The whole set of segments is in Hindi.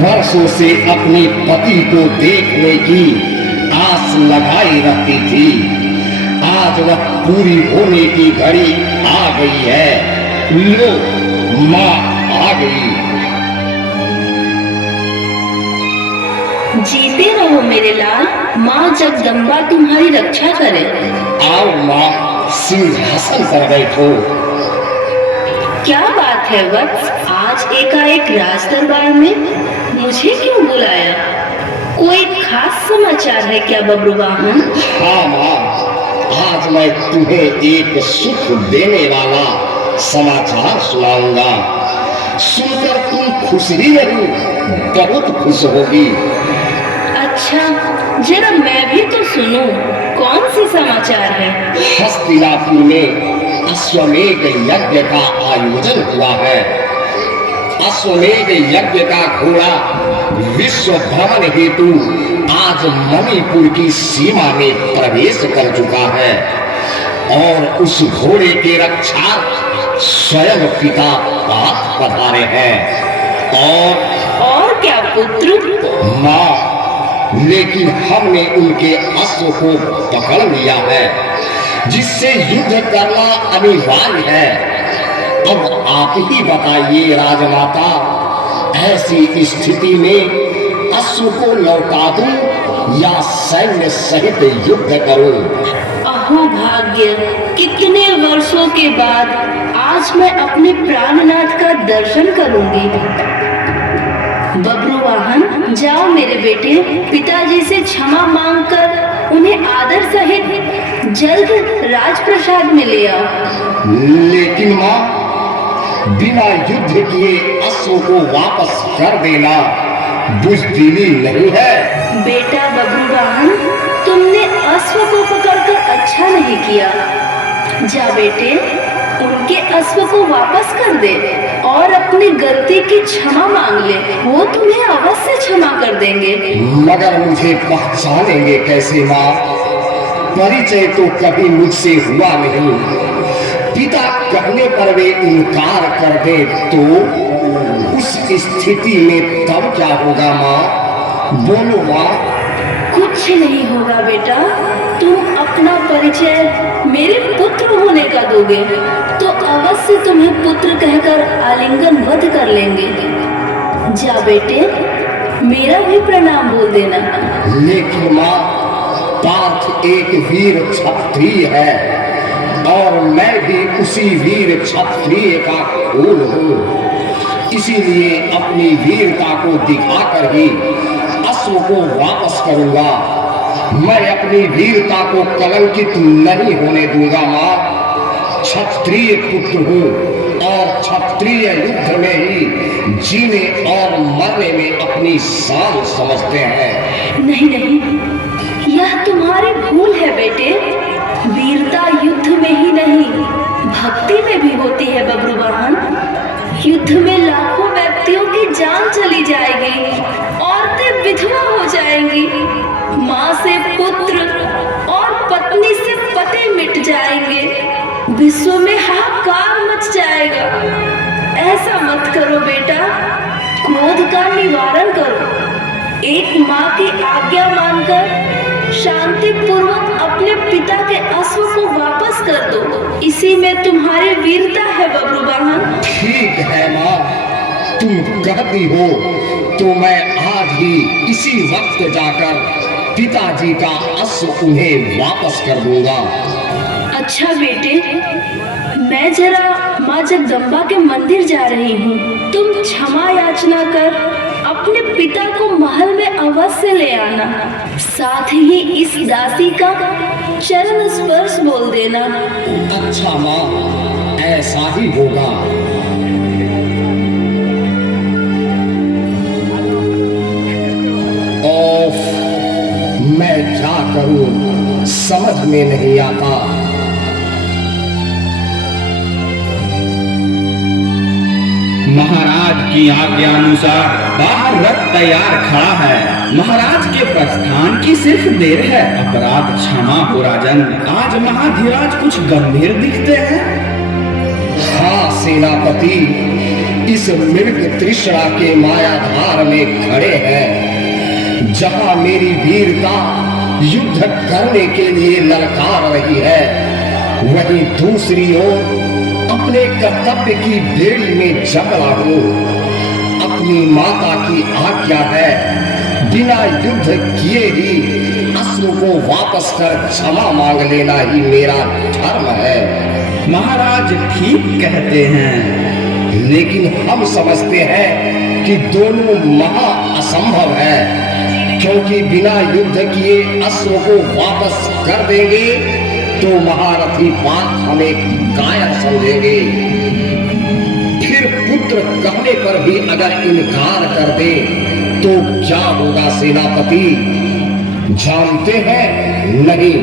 वर्षों से अपने पति को देखने की आस लगाई रहती थी। आज वह पूरी होने की घड़ी आ गई है। लो, माँ आ गई। जीते रहो मेरे लाल, माँ जगदम्बा तुम्हारी रक्षा करे। आओ माँ, सिंहासन पर बैठो। क्या बात है वत्स, आज एकाएक राज दरबार में मुझे क्यों बुलाया? कोई खास समाचार है क्या बब्रुवाहन? हाँ माँ, आज मैं तुम्हें एक सुख देने वाला समाचार सुनाऊंगा। सुनकर तुम खुश ही नहीं, बहुत खुश होगी। अच्छा, जरा मैं भी तो सुनूं, कौन से समाचार है? हस्तिनापुर में अश्वमेध यज्ञ का आयोजन हुआ है। अश्वमेध यज्ञ का घोड़ा विश्व भ्रमण हेतु आज मणिपुर की सीमा में प्रवेश कर चुका है और उस घोड़े के रक्षक स्वयं पिता पार्थ पधारे हैं। और क्या पुत्र? माँ, लेकिन हमने उनके अश्व को पकड़ लिया है, जिससे युद्ध करना अनिवार्य है। अब आप ही बताइए राजमाता, ऐसी स्थिति में अश्व को लौटा दूं या सैन्य सहित युद्ध करूं? अहो भाग्य, कितने वर्षों के बाद आज मैं अपने प्राणनाथ का दर्शन करूंगी। बब्रुवाहन, जाओ मेरे बेटे, पिताजी से क्षमा मांगकर उन्हें आदर सहित जल्द राजप्रसाद में ले आओ। लेकिन माँ, बिना युद्ध किए अश्व को वापस कर देना बुज़दिली नहीं है। बेटा बब्रुवाहन, तुमने अश्व को पकड़कर अच्छा नहीं किया। जा बेटे, उनके अश्व को वापस कर दे और अपनी गलती की क्षमा मांग ले, वो तुम्हें अवश्य क्षमा कर देंगे। मगर मुझे पहचानेंगे कैसे माँ? परिचय तो कभी मुझसे हुआ नहीं। पिता कहने पर वे इनकार कर दे तो उस स्थिति में तब क्या होगा माँ? बोलो माँ। कुछ नहीं होगा बेटा, तुम अपना परिचय मेरे पुत्र होने का दोगे तो अवश्य तुम्हें पुत्र कहकर आलिंगनबद्ध कर लेंगे। जा बेटे, मेरा भी प्रणाम बोल देना। लेकिन माँ, पार्थ एक वीर क्षत्रिय है और मैं भी उसी वीर क्षत्रिय का खून हूँ। इसीलिए अपनी वीरता को दिखाकर ही अश्व को वापस करूंगा। मैं अपनी वीरता को कलंकित नहीं होने दूंगा माँ। क्षत्रिय पुत्र हूँ और क्षत्रिय युद्ध में ही जीने और मरने में अपनी शान समझते हैं। नहीं नहीं, यह तुम्हारी भूल है बेटे। वीरता युद्ध में ही नहीं, भक्ति में भी होती है बब्रुवाहन। युद्ध में लाखों व्यक्तियों की जान चली जाएगी, औरतें विधवा हो जाएंगी, माँ से पुत्र और पत्नी से पति मिट जाएंगे, विश्व में हाहाकार मच जाएगा। ऐसा मत करो बेटा, क्रोध का निवारण करो। एक माँ की आज्ञा मानकर शांति पूर्वक अपने पिता के अश्व को वापस कर दो। इसी में तुम्हारी वीरता है बब्रुवाहन। ठीक है माँ, तुम कहती हो तो मैं आज ही इसी वक्त जाकर पिताजी का अश्व उन्हें वापस कर दूंगा। अच्छा बेटे, मैं जरा माँ जगदम्बा के मंदिर जा रही हूँ। तुम क्षमा याचना कर अपने पिता को महल में अवश्य ले आना। साथ ही इस दासी का चरण स्पर्श बोल देना। अच्छा माँ, ऐसा ही होगा। ओफ, मैं क्या करूं समझ में नहीं आता। महाराज की आज्ञा अनुसार बाहर रथ तैयार खड़ा है। महाराज के प्रस्थान की सिर्फ देर है। अपराध क्षमा हो राजन। आज महाधीराज कुछ गंभीर दिखते हैं। हाँ सेनापति, इस मृग तृष्णा के मायाधार में खड़े हैं। जहां मेरी वीरता युद्ध करने के लिए ललकार रही है, वहीं दूसरी ओर अपने कर्तव्य की बेड़ी में जकड़ा हूं। अपनी माता की आज्ञा है, बिना युद्ध किए ही अश्रु को वापस कर क्षमा मांग लेना ही मेरा धर्म है। महाराज ठीक कहते हैं, लेकिन हम समझते हैं कि दोनों महा असंभव है, क्योंकि बिना युद्ध किए अश्रु को वापस कर देंगे तो महारथी पार्थ हमें कायर समझेंगे। फिर पुत्र कहने पर भी अगर इनकार कर दे तो क्या होगा सेनापति? जानते हैं नहीं,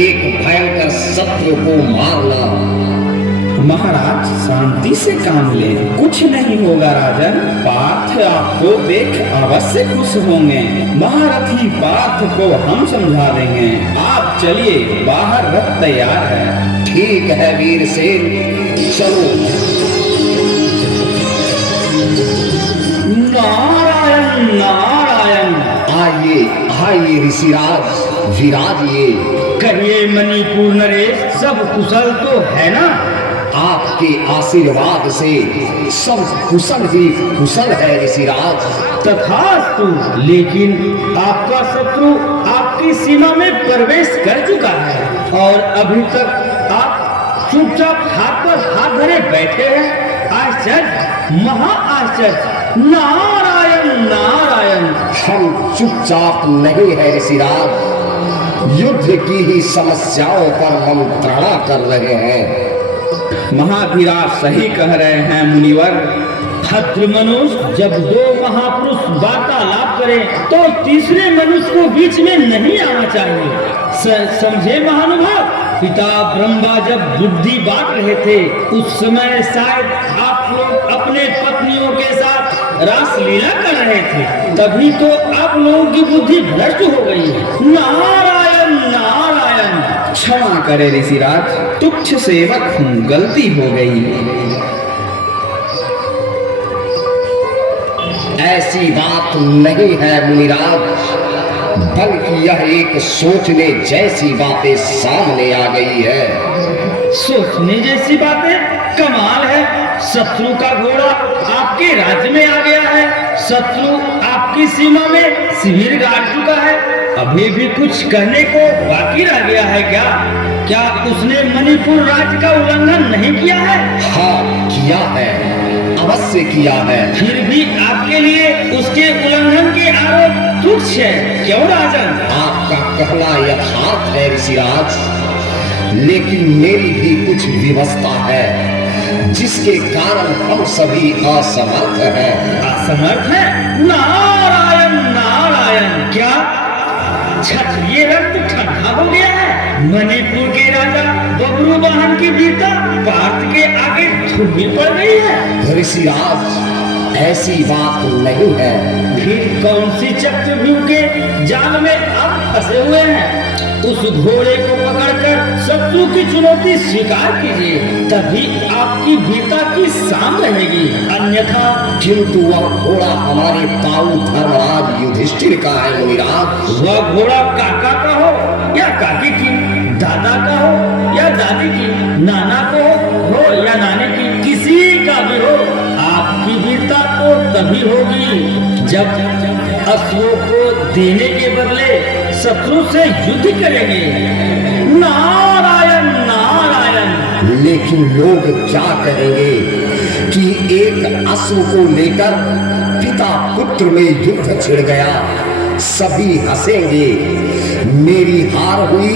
एक भयंकर शत्रु को मारना। महाराज शांति से काम लें, कुछ नहीं होगा राजन। पार्थ आपको देख अवश्य खुश होंगे। महारथी पार्थ को हम समझा देंगे। आप चलिए, बाहर रथ तैयार है। ठीक है वीर सेन, चलो। नारायण नारायण। आइए आइए ऋषिराज, विराजिए। कहिए मणिपुर नरेश, सब कुशल तो है ना? आपके आशीर्वाद से सब कुशल ही कुशल है ऋषिराज। तथास्तु, लेकिन आपका शत्रु आपकी सीमा में प्रवेश कर चुका है और अभी तक आप चुपचाप हाथ पर हाथ धरे बैठे हैं। आश्चर्य, महा आश्चर्य। नारायण नारायण। हम चुपचाप नहीं है ऋषिराज, युद्ध की ही समस्याओं पर मंत्रणा कर रहे हैं। महाधीराज सही कह रहे हैं मुनिवर। भद्र मनुष्य, जब दो महापुरुष वार्तालाप करें तो तीसरे मनुष्य को बीच में नहीं आना चाहिए। समझे महानुभाव? पिता ब्रह्मा जब बुद्धि बांट रहे थे, उस समय शायद आप लोग अपने पत्नियों के साथ रासलीला कर रहे थे, तभी तो आप लोगों की बुद्धि भ्रष्ट हो गई है। नारायण नारायण। क्षमा करे ऋषिराज, तुच्छ सेवक हूँ, गलती हो गई। ऐसी बात नहीं है मुनिराज, बल्कि यह एक सोचने जैसी बातें सामने आ गई है। सोचने जैसी बातें? कमाल है, शत्रु का घोड़ा आपके राज्य में आ गया है, शत्रु आपकी सीमा में शिविर गाड़ चुका है, अभी भी कुछ कहने को बाकी रह गया है क्या? क्या उसने मणिपुर राज्य का उल्लंघन नहीं किया है? हाँ किया है, अवश्य किया है। फिर भी आपके लिए उसके उल्लंघन के आरोप तुच्छ है, क्यों राजन? आपका कहना यथार्थ है ऋषिराज, लेकिन मेरी भी कुछ व्यवस्था है जिसके कारण हम सभी असमर्थ हैं। असमर्थ है? नारायण नारायण। क्या क्षत्रिय रक्त ठंडा हो गया है? मणिपुर के राजा बब्रुवाहन की वीरता पार्थ के आगे धुंधली पड़ गई है? ऋषिराज ऐसी बात नहीं है। फिर कौन सी चक्रव्यूह के जाल में आप फंसे हुए हैं? उस घोड़े को पकड़कर शत्रु की चुनौती स्वीकार कीजिए, तभी आपकी वीरता की शान रहेगी, अन्यथा। किंतु वह घोड़ा हमारे ताऊ धर्मराज युधिष्ठिर का है मुनिराज। वह घोड़ा काका का हो या काकी की, दादा का हो या दादी की, नाना को हो या नानी की, किसी का भी हो, आपकी वीरता तो तभी होगी जब अश्वों को देने के बदले शत्रु से युद्ध करेंगे। नारायण नारायण। लेकिन लोग क्या कहेंगे कि एक अश्व को लेकर पिता पुत्र में युद्ध छिड़ गया? सभी हंसेंगे। मेरी हार हुई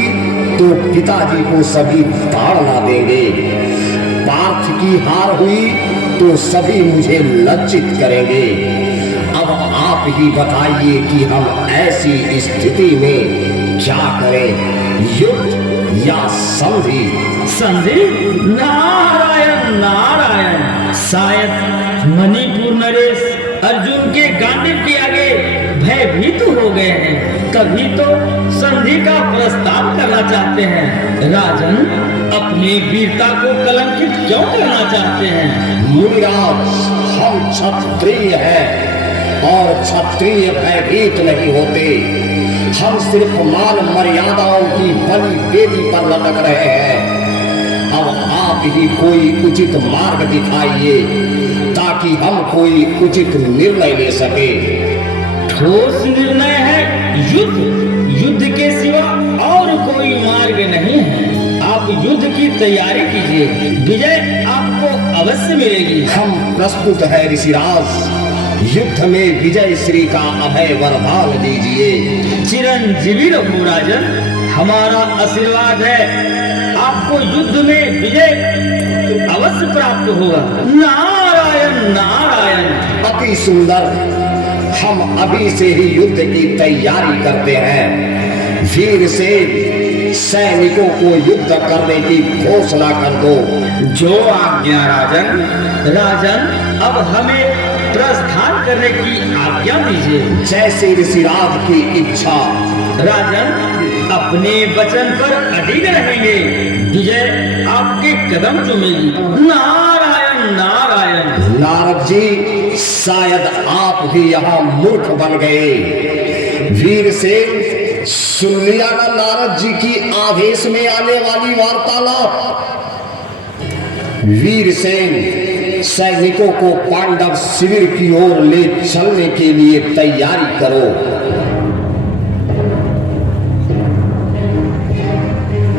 तो पिताजी को सभी ताड़ना देंगे, पार्थ की हार हुई तो सभी मुझे लज्जित करेंगे। अब आप ही बताइए कि हम ऐसी स्थिति में क्या करें, युद्ध या संधि? संधि? नारायण नारायण। शायद मणिपुर नरेश अर्जुन के गांडीव के आगे भयभीत हो गए हैं, तभी तो संधि का प्रस्ताव करना चाहते हैं। राजन, अपनी वीरता को कलंकित क्यों करना चाहते हैं? मुनिराज, हम क्षत्रिय हैं और क्षत्रिय भयभीत नहीं होते। हम सिर्फ मान मर्यादाओं की बलि बेदी पर लटक रहे हैं। अब आप ही कोई उचित मार्ग दिखाइए ताकि हम कोई उचित निर्णय ले सके। ठोस निर्णय है युद्ध। युद्ध के सिवा और कोई मार्ग नहीं है। आप युद्ध की तैयारी कीजिए, विजय आपको अवश्य मिलेगी। हम प्रस्तुत है ऋषिराज। युद्ध में विजय श्री का अभय वरदान दीजिए। चिरंजीवी रहो राजन, हमारा आशीर्वाद है आपको युद्ध में विजय अवश्य प्राप्त होगा। नारायण नारायण। अति सुंदर। हम अभी से ही युद्ध की तैयारी करते हैं। वीर से सैनिकों को युद्ध करने की घोषणा कर दो। जो आज्ञा राजन। राजन, अब हमें प्रस्थान करने की आज्ञा दीजिए। जैसे ऋषिराज की इच्छा। राजन, अपने वचन पर अडिग रहेंगे। विजय आपके कदम चूमेगी। नारायण नारायण। नारद जी, शायद आप भी यहाँ मूर्ख बन गए। वीर से सुन लिया ना नारद जी की आवेश में आने वाली वार्तालाप। वीरसेन, सैनिकों को पांडव शिविर की ओर ले चलने के लिए तैयारी करो।